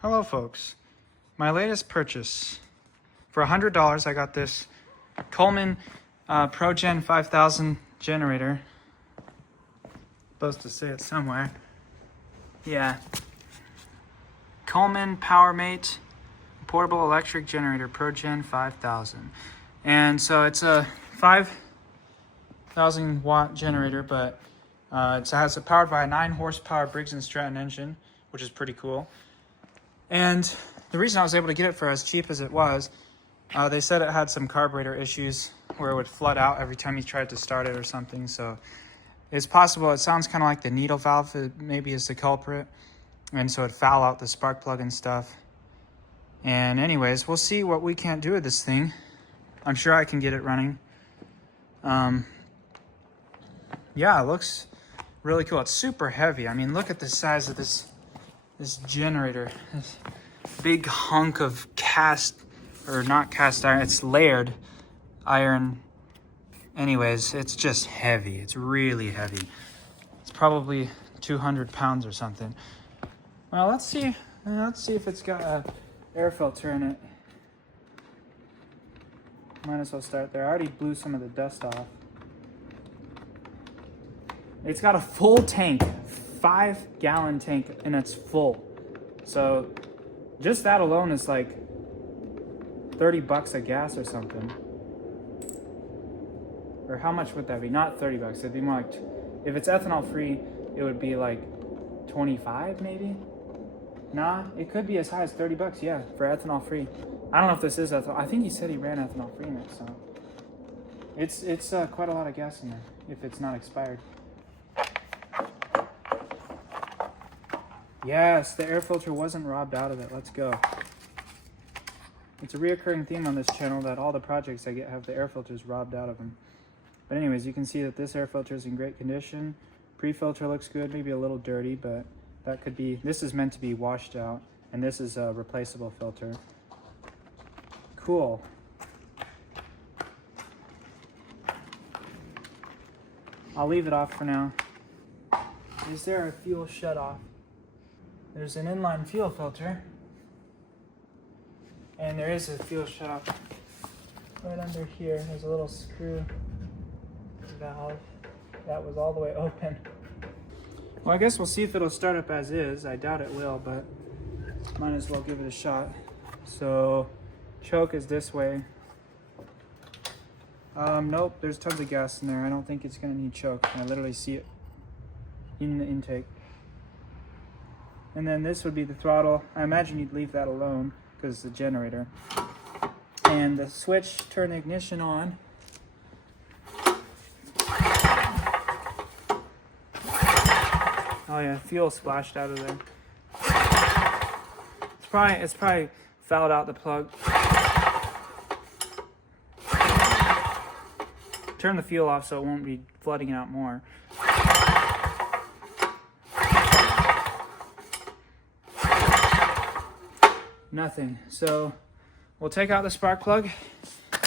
Hello folks, my latest purchase. For $100 I got this Coleman ProGen 5000 generator. Supposed to say it somewhere. Yeah. Coleman PowerMate portable electric generator ProGen 5000. And so it's a 5,000 watt generator, but it's powered by a 9 horsepower Briggs Stratton engine, which is pretty cool. And the reason I was able to get it for as cheap as it was, they said it had some carburetor issues where it would flood out every time you tried to start it or something. So it's possible, it sounds kind of like the needle valve maybe is the culprit. And so it'd foul out the spark plug and stuff. And anyways, we'll see what we can't do with this thing. I'm sure I can get it running. Yeah, it looks really cool. It's super heavy. I mean, look at the size of this generator. This big hunk of not cast iron, it's layered iron. Anyways, it's just heavy. It's really heavy. It's probably 200 pounds or something. Well, let's see if it's got a air filter in it. Might as well start there. I already blew some of the dust off. It's got a full tank, 5-gallon tank, and it's full. So just that alone is like $30 of gas or something. Or how much would that be? Not $30. It'd be more like, if it's ethanol free, it would be like 25 maybe. Nah, it could be as high as $30. Yeah, for ethanol free. I don't know if this is ethanol. I think he said he ran ethanol free in it, so it's quite a lot of gas in there if it's not expired. Yes, the air filter wasn't robbed out of it. Let's go. It's a reoccurring theme on this channel that all the projects I get have the air filters robbed out of them. But anyways, you can see that this air filter is in great condition. Pre-filter looks good, maybe a little dirty, but that could be, this is meant to be washed out, and this is a replaceable filter. Cool. I'll leave it off for now. Is there a fuel shut-off? There's an inline fuel filter, and there is a fuel shut-off right under here. There's a little screw valve that was all the way open. Well, I guess we'll see if it'll start up as is. I doubt it will, but might as well give it a shot. So choke is this way. Nope, there's tons of gas in there. I don't think it's gonna need choke. I literally see it in the intake. And then this would be the throttle. I imagine you'd leave that alone because it's a generator. And the switch, turn the ignition on. Oh yeah, fuel splashed out of there. It's probably fouled out the plug. Turn the fuel off so it won't be flooding out more. Nothing. So we'll take out the spark plug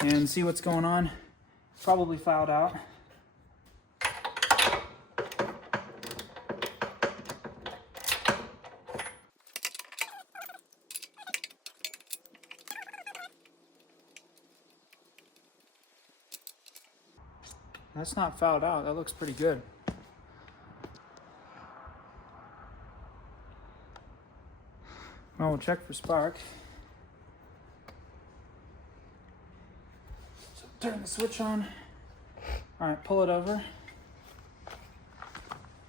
and see what's going on. Probably fouled out. That's not fouled out. That looks pretty good. Well, we'll check for spark. So turn the switch on. All right, pull it over.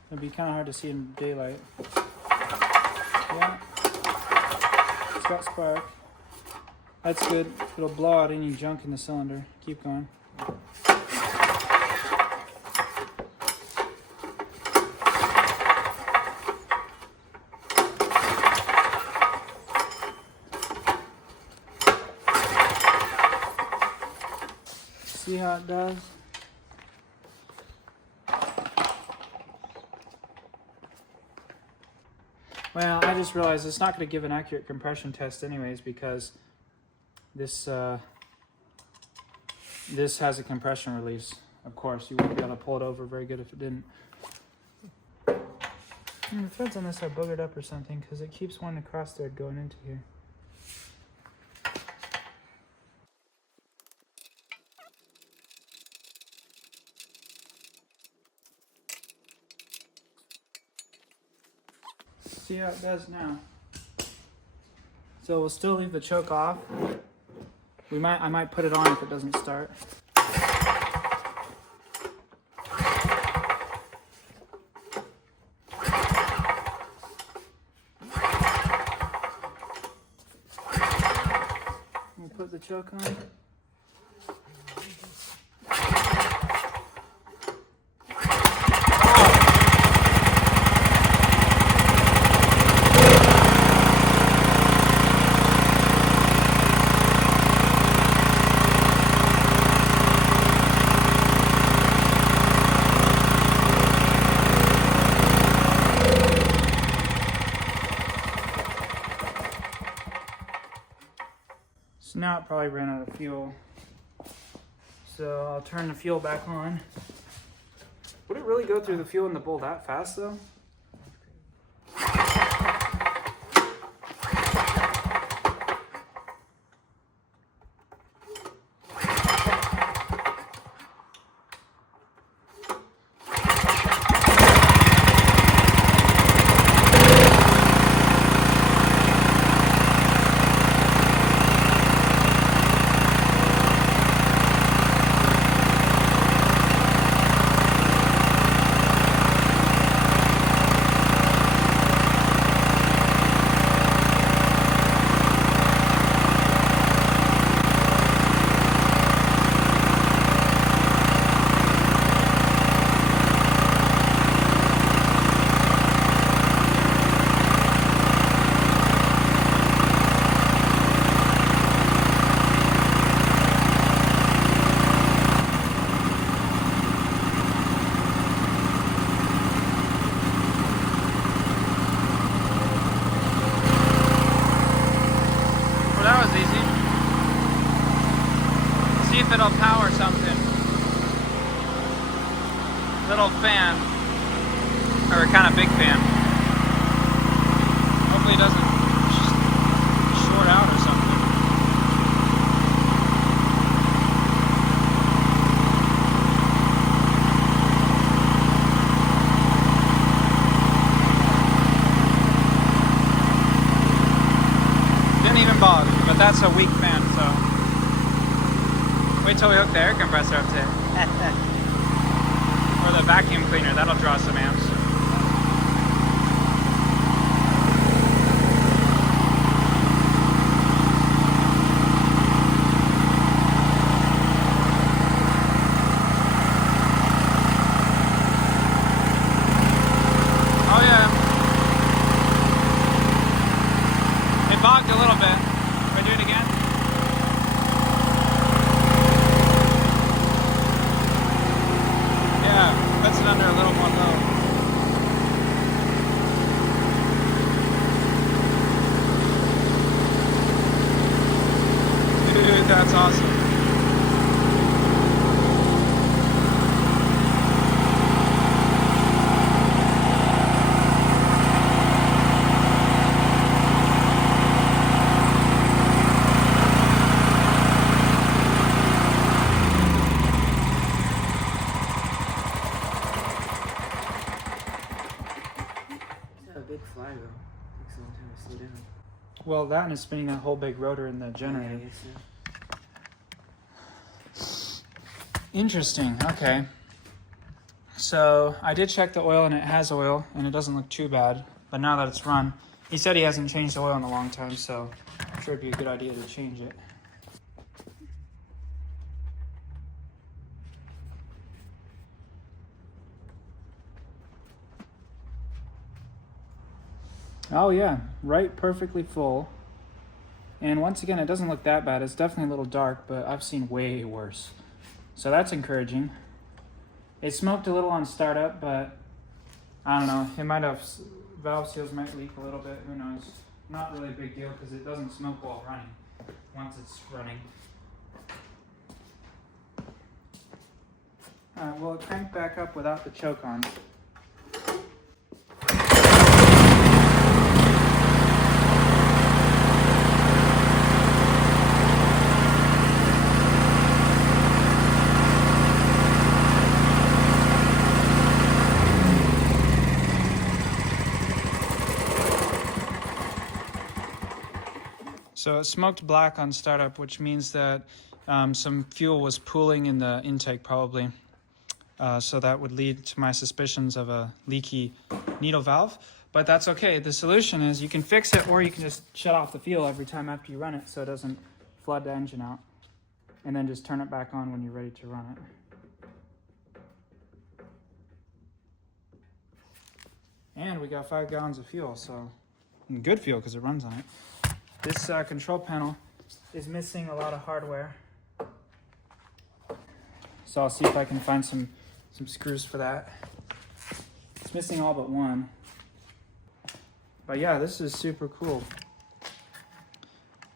It'd be kind of hard to see in daylight. Yeah, it's got spark. That's good. It'll blow out any junk in the cylinder. Keep going. See how it does? Well, I just realized it's not going to give an accurate compression test anyways because this has a compression release. Of course, you wouldn't be able to pull it over very good if it didn't. The threads on this are boogered up or something because it keeps one cross thread going into here. See how it does now. So we'll still leave the choke off. I might put it on if it doesn't start. We'll put the choke on. So now it probably ran out of fuel. So I'll turn the fuel back on. Would it really go through the fuel in the bowl that fast though? It'll power something. Little fan, or a kind of big fan. Hopefully it doesn't short out or something. Didn't even bother, but that's a weak fan, so. Wait till we hook the air compressor up to it. Or the vacuum cleaner, that'll draw some amps. Oh yeah. It bogged a little bit. Can I do it again? Puts it under a little more low. Dude, that's awesome. Big fly though. Takes a long time to slow down. Well, that and it's spinning that whole big rotor in the generator. Yeah, I guess so. Interesting. Okay. So I did check the oil and it has oil and it doesn't look too bad. But now that it's run, he said he hasn't changed the oil in a long time, so I'm sure it'd be a good idea to change it. Oh yeah, right, perfectly full. And once again, it doesn't look that bad. It's definitely a little dark, but I've seen way worse. So that's encouraging. It smoked a little on startup, but I don't know. It might have, valve seals might leak a little bit. Who knows? Not really a big deal because it doesn't smoke while running once it's running. Alright, well, it cranked back up without the choke on. So it smoked black on startup, which means that some fuel was pooling in the intake probably. So that would lead to my suspicions of a leaky needle valve. But that's okay. The solution is you can fix it, or you can just shut off the fuel every time after you run it so it doesn't flood the engine out. And then just turn it back on when you're ready to run it. And we got 5 gallons of fuel, so good fuel because it runs on it. This control panel is missing a lot of hardware. So I'll see if I can find some screws for that. It's missing all but one. But yeah, this is super cool.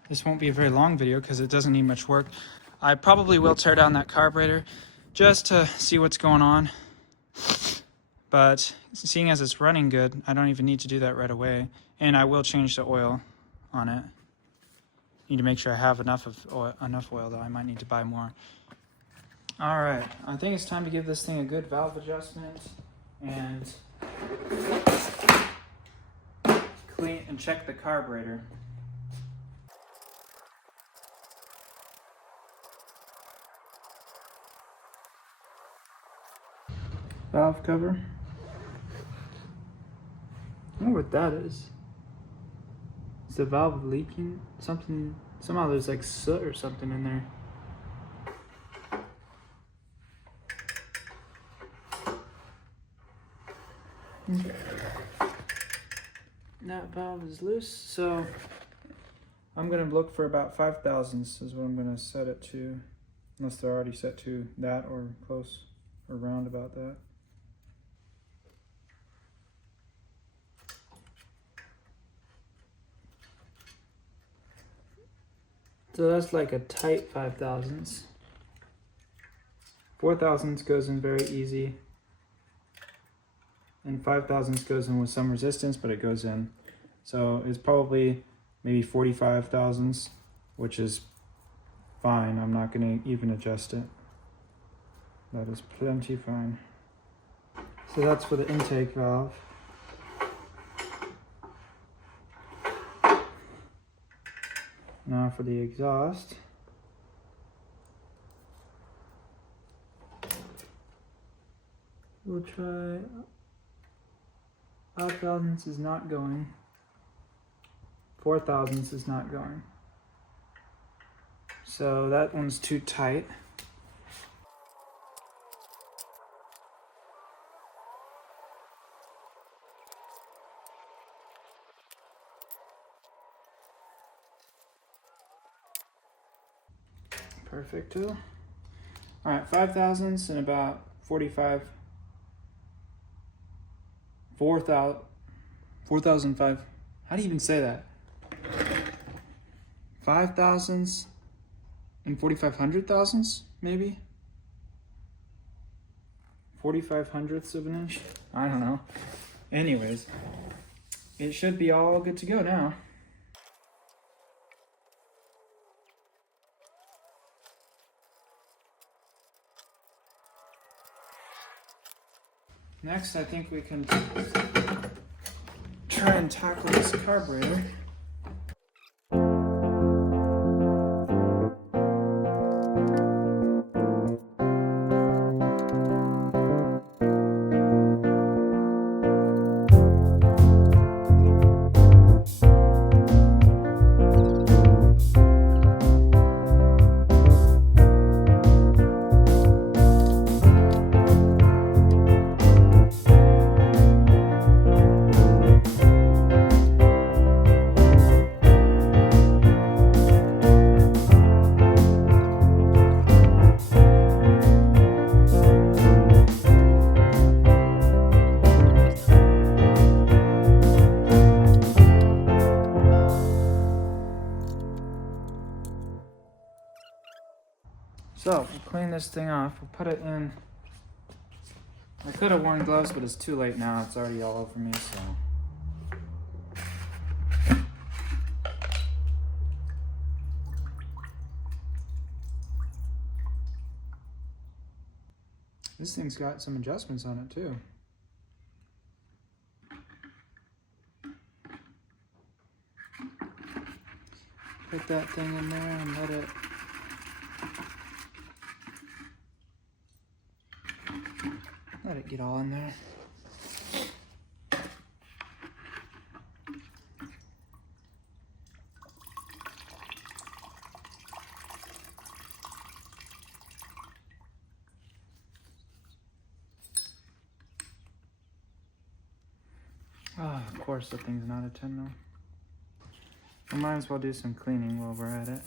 This won't be a very long video because it doesn't need much work. I probably will tear down that carburetor just to see what's going on. But seeing as it's running good, I don't even need to do that right away. And I will change the oil on it. Need to make sure I have enough oil though. I might need to buy more. All right, I think it's time to give this thing a good valve adjustment and clean and check the carburetor. Valve cover. I wonder what that is. Is the valve leaking? Somehow there's like soot or something in there. Okay. That valve is loose, so I'm gonna look for about 5 thousandths is what I'm gonna set it to, unless they're already set to that or close or round about that. So that's like a tight 5 thousandths. 4 thousandths goes in very easy. And 5 thousandths goes in with some resistance, but it goes in. So it's probably maybe 45 thousandths, which is fine. I'm not going to even adjust it. That is plenty fine. So that's for the intake valve. Now for the exhaust. We'll try 5 thousandths is not going. 4 thousandths is not going. So that one's too tight. Perfecto. All right, 5 thousandths and about 45. 4,005. How do you even say that? 5 thousandths and 4,500 thousandths, maybe? 45 hundredths of an inch? I don't know. Anyways, it should be all good to go now. Next, I think we can try and tackle this carburetor. So we'll clean this thing off. We'll put it in. I could have worn gloves, but it's too late now. It's already all over me, so. This thing's got some adjustments on it too. Put that thing in there and let it get all in there. Oh, of course the thing's not a 10 mil. We might as well do some cleaning while we're at it.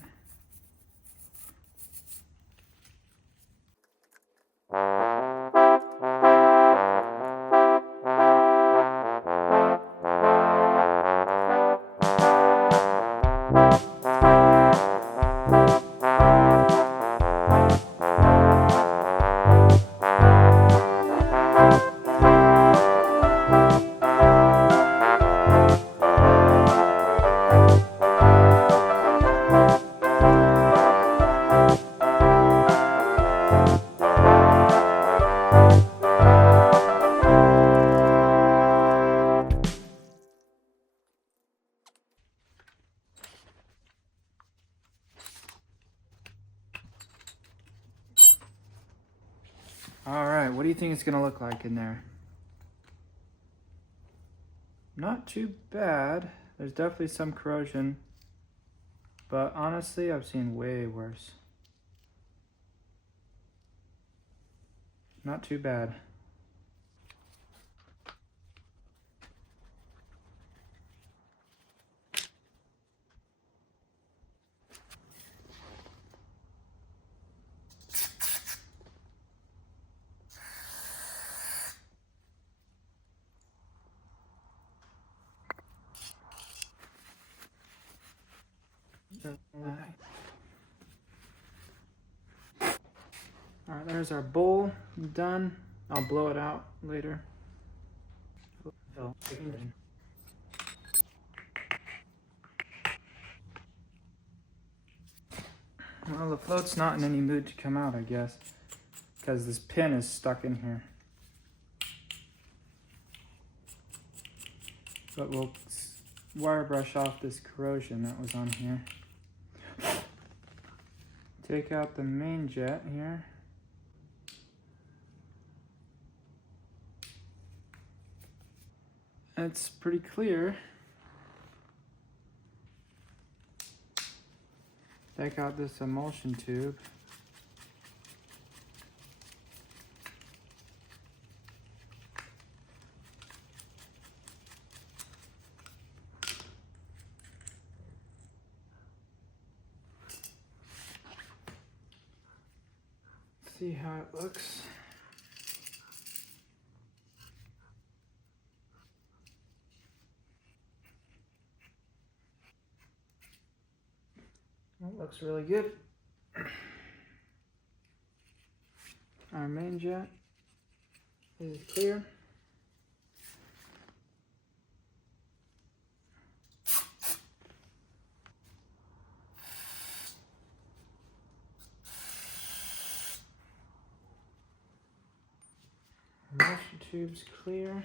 Alright, what do you think it's going to look like in there? Not too bad. There's definitely some corrosion. But honestly, I've seen way worse. Not too bad. Alright, there's our bowl done. I'll blow it out later. Well, the float's not in any mood to come out, I guess, because this pin is stuck in here. But we'll wire brush off this corrosion that was on here. Take out the main jet here. It's pretty clear. Take out this emulsion tube. See how it looks. That looks really good. Our main jet is clear. Emulsion tube's clear.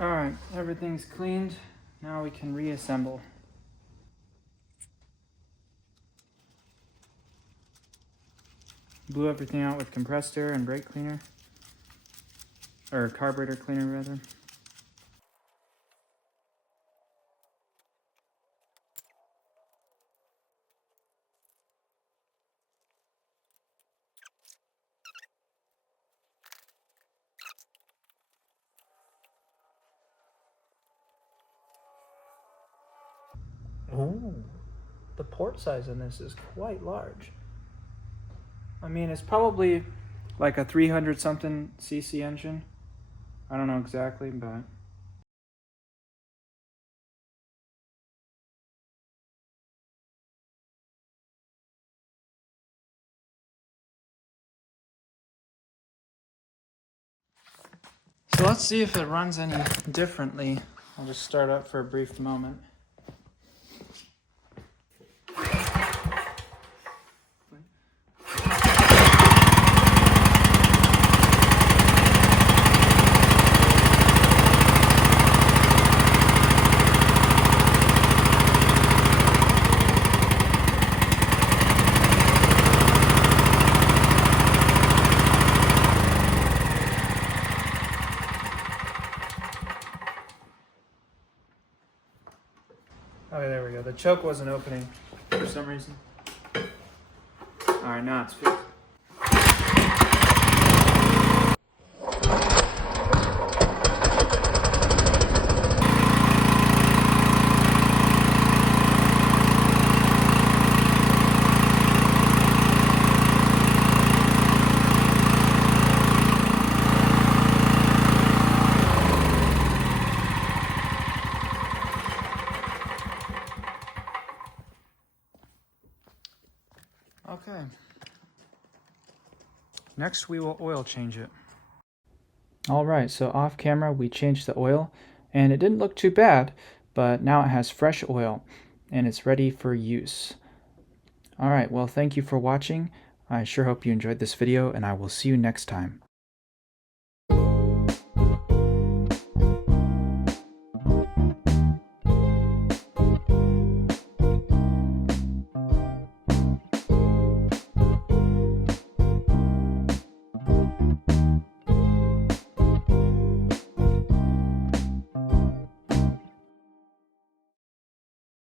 Alright, everything's cleaned. Now we can reassemble. Blew everything out with compressed air and brake cleaner. Or carburetor cleaner, rather. Oh, the port size in this is quite large. I mean, it's probably like a 300 something cc engine. I don't know exactly, but so let's see if it runs any differently. I'll just start up for a brief moment. Oh, there we go. The choke wasn't opening for some reason. All right, now it's fixed. Okay. Next, we will oil change it. All right, so off camera, we changed the oil, and it didn't look too bad, but now it has fresh oil, and it's ready for use. All right, well, thank you for watching. I sure hope you enjoyed this video, and I will see you next time.